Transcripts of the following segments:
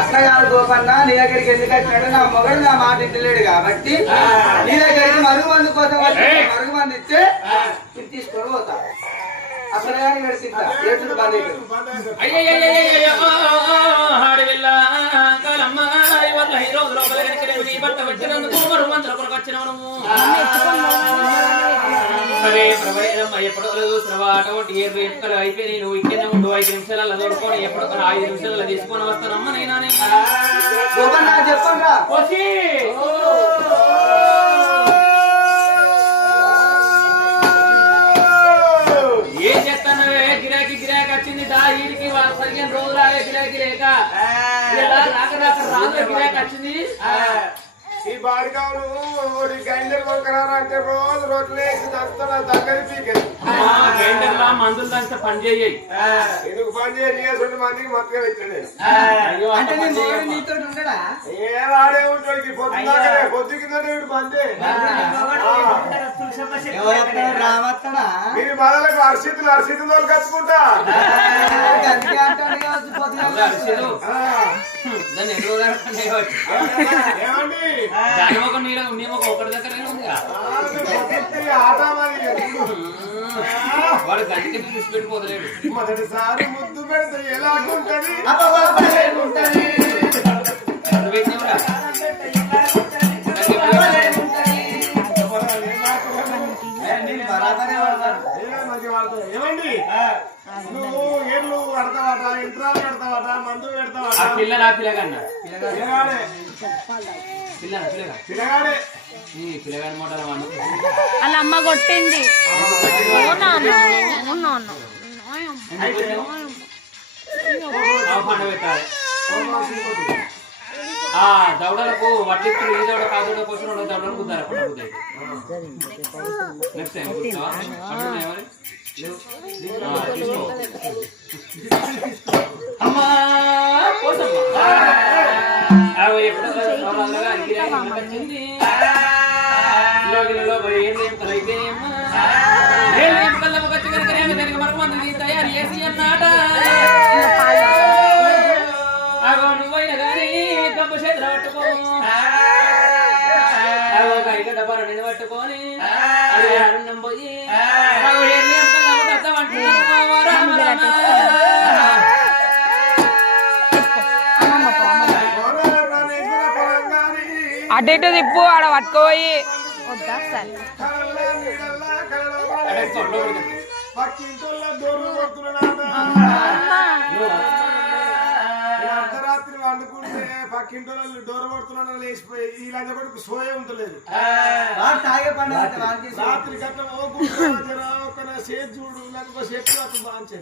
అట్లా కాదు గోపన్న, నీ దగ్గరికి ఎందుకు వచ్చినాడు? నా మొగడు నా మాట ఇంటలేడు కాబట్టి నీ దగ్గరికి మరుగు మందు కోసం మరుగు మంది ఇస్తే ఇది తీసుకొని పోతా. అసలు కానీ పెడుతుంటా ఏసుడు బంద్ సరే ఎప్పుడో చూసినవా అటువంటి 7 ఎంకలు అయిపోయి నువ్వు ఇక్కడే ఉండు 5 నిమిషాలలో దొరుకుని ఎప్పుడో 5 నిమిషాలలో తీసుకొని వస్తానమ్మా నేనానే చెప్పండి. ఏం చెప్తానవే? గిరాకీ గిరాకీ వచ్చింది దా ఈడికి 15 రోజులు ఆగే గిరాకీ లేక రాక రాక గిరాకీ వచ్చింది. ఈ బాడికావులు గైండర్ అంటే రోజు రోడ్లు దగ్గర పీకది మందులు దాంట్లో పని చేయాలి. ఎందుకు పని చేయాలి? మందికి మత్తుగా పెట్టండి. ఏ వాడే ఉంటాడు పొద్దు కింద బందే మీరు బదలకు అరిసితులు కట్టుకుంటా ఏమండి ఒకటి దగ్గర వాడు గంటకి చూసి పెట్టిపోతలేడు. మొదటిసారి ముద్దు పెడితే ఎలా ఉంటది? ఏమండి నువ్వు ఏళ్ళు కడతావాట, ఇంట్రాలు కడతావాట, మందు పెడతావాట? పిల్లగా పిల్లగాడే పిల్లగాడి మోటార్ వాళ్ళ అమ్మ కొట్టింది. పండ పెట్టాలి. ఆ దౌడలకు వడ్డిస్తులు ఈ దౌడ కాదు కోసం దౌడలు కుద్దారు పండుగ. నెక్స్ట్ టైం అమ్మా కోసమ్మా తయారు చేసి అన్నాట నువ్వైనా కానీ కప్పు చేతులు పట్టుకో డబ్బా రెండు పట్టుకొని అన్నం పోయి అటు ఇటు తిప్పు ఆడ పట్టుకోయి అర్ధరాత్రి వండుకుంటే పక్కింటోళ్ళు డోర్ కొడుతున్నాడు లేచిపోయి ఇలా కూడా సోయే ఉంటలేదు. రాత్రి గట్ల ఒక చేతి చూడు లేకపోతే చేతులు అతను బాగా.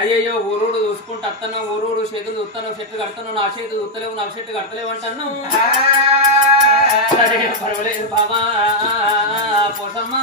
అయ్యయ్యో ఊరుడు చూసుకుంటూ అత్తను ఊరుడు చేతులు చూస్తాను చెట్లు కడతాను నా చేతులు చూస్తలేవు నా చెట్టు కడతలేవు అంటాను. పర్వాలేదు బాబా పోసమ్మా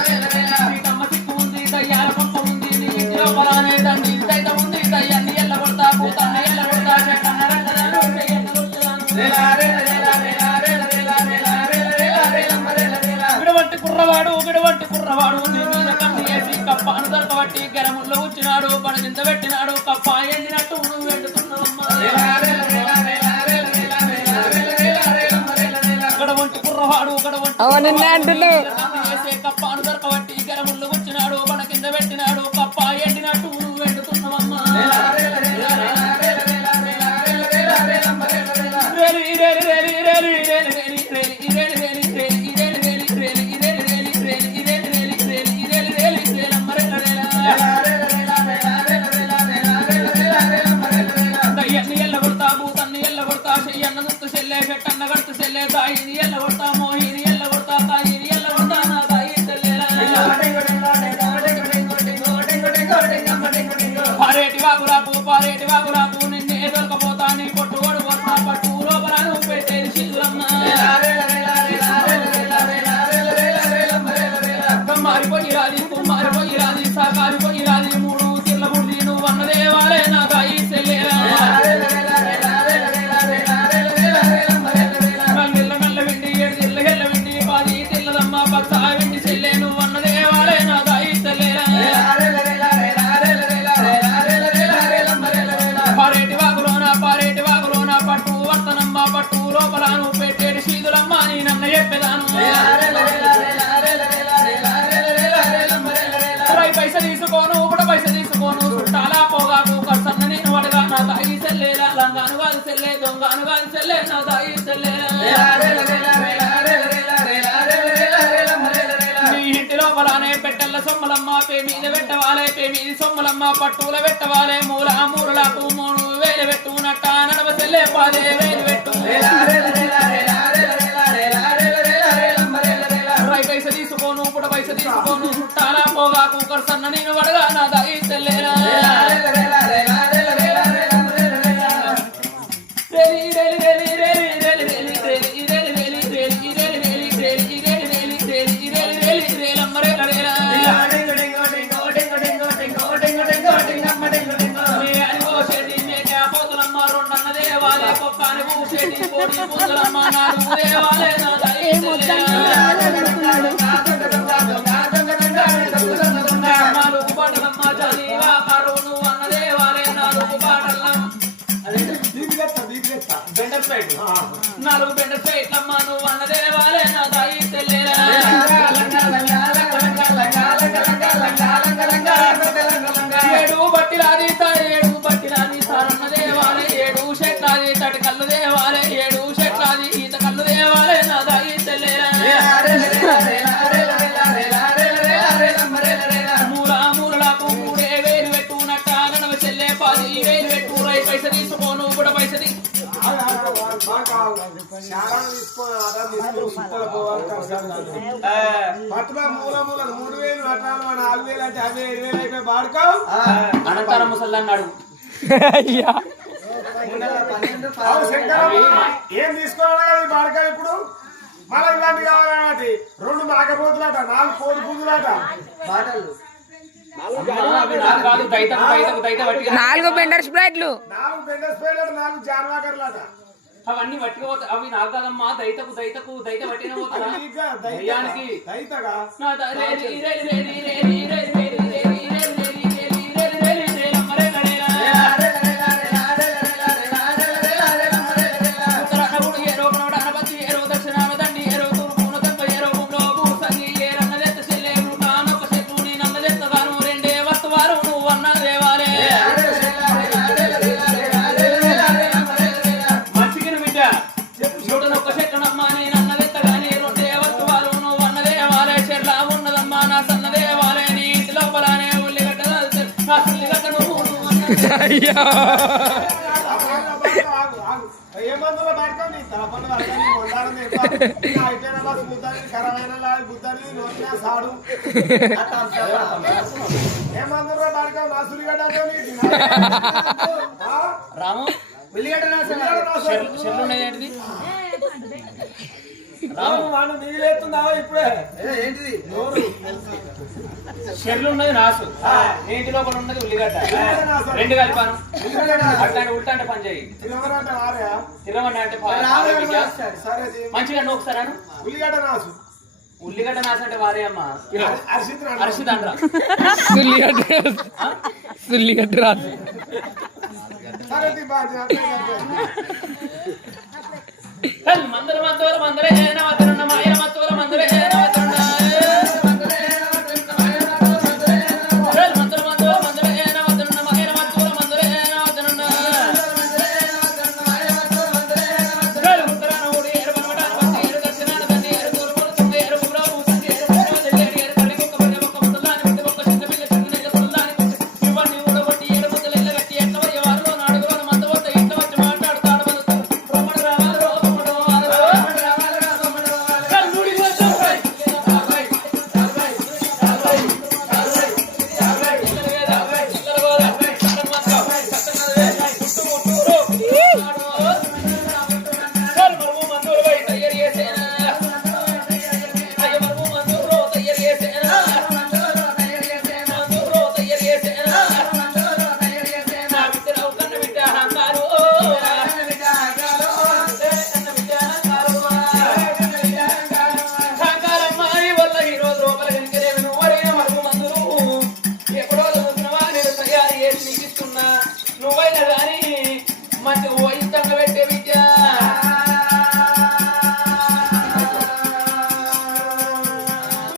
సీతమ్మ సిక్కు ఉంది దయ్యాల పంప ఉంది నీ ఇంటిలో బలానే తండ్రి దైత ఉంది దయ్యాన్ని ఎల్ల కొడతా పూతాన్ని ఎల్ల కొడతా చెట్టన్న రంగదాను విడవంటి కుర్రవాడు నీ మీద కన్ను వేసి కప్ప అనుదరకబట్టి గెరముల్లో వచ్చినాడు పడగింత పెట్టినాడు కప్ప ఎండినట్టు నువ్వు ఎండుతున్నావమ్మా గడవంటి కుర్రవాడు వేసే కప్ప అనుదరకబట్టి గెరముల్లో వచ్చినాడు పడ కింద పెట్టినాడు కప్ప ఎండినట్టు నువ్వు ఎండుతున్నావమ్మా పారేటి వాగురాకు నిన్నే దొరకపోతా నీ పొట్టుగోడు పోతా పట్టు లోపలను పెట్టేది శిశులమ్మ మారిపోయి రాది సాకారిపోయి రాది మూడు తిర్ల బుడ్డి నువ్వు అన్నదేవాలే నా దాయి సెల్లేరా మెల్ల వెండి ఏడు తిర్ల గెల్ల వెండి పాది తిల్లదమ్మ పచ్చ వెండి సెల్లే నువ్వు అన్నదేవాలే నా దాయి సెల్లేరా పారేటి వాగులోన పట్టు వర్తనమ్మ పట్టు లోపలను పెట్టేటి శీదులమ్మ నీ నన్న చెప్పేదాను పైస తీసుకోను ఇప్పుడు పైస తీసుకోను చుట్టాలా పోగాకు కర్సన్న నేను అడగా నా దాయి సెల్లేలా లంగాను కాదు సెల్లే దొంగాను కాదు సెల్లే నా దాయి సెల్లేలా నీ ఇంటి లోపలనే పెట్టెల్ల సొమ్మలమ్మ పే మీద పెట్టవాలే పే మీది సొమ్మలమ్మ పట్టుల పెట్టవాలే మూలకు 3000 పెట్టు నట్ట నడవ సెల్లే 10,000 పెట్టు పైస తీసుకోను ఇప్పుడు పైస తీసుకోను చుట్టాలా పోగాకు కర్సన్న నేను అడగా నా దాయి సెల్లేలా నాలుగు బెండ సైట్లమ్మ నువ్వు అన్నదేవాలే నా దాయి తెల్లేరా ఏడు బట్టిలాది సారన్న దేవాలే ఏడు చెట్లాది తడి కళ్ళు దేవాలే ఏడు చెట్లాది ఈత కళ్ళు దేవాలే నా దాయి తెల్లేరా మూలకు 3,000 పెట్టు నట్ట నడవ చెల్లే 10,000 పెట్టు పైస తీసుకోను ఇప్పుడు పైస అనంతరం ముసల్లన్నాడు ఏం తీసుకోవాలి బాడక ఇప్పుడు మళ్ళీ ఇలాంటి కావాలన్నమాట 2 మాకపోతులాట 4 కోడి పుంజులాట బాటలు 4 బెండర్ స్ప్రైట్లు 4 జాన్వాకర్లాట అవన్నీ పట్టుకుపోతా అవి నాకు కదమ్మా దైత పట్టిన పోతానికి ఏమందులో పడతావు నీ తలపండు ఖరాబైన బుద్ధాన్ని నోట్లా సాడు ఏమందులో పడతావు నా సురిగడ్డతో రాము మనం మిగిలేస్తున్నావా ఇప్పుడే ఏంటిది చెర్లు ఉన్నది నాసు నీటి లోపల ఉన్నది ఉల్లిగడ్డ రెండు కలిపాను అట్లాంటి ఉల్టా అంటే పని చేయి తిరగమంటే వారే తిరగమన్నా అంటే సరే మంచిగా నోకుసారా ఉల్లిగడ్డ నాసు ఉల్లిగడ్డ నాసు అంటే వారే అమ్మా అరిసిద్ అంటారా సుల్లిగడ్డ రాదు సరే మందర మందర మందరే మద్దరున్న మాయ మత్తూర మందరే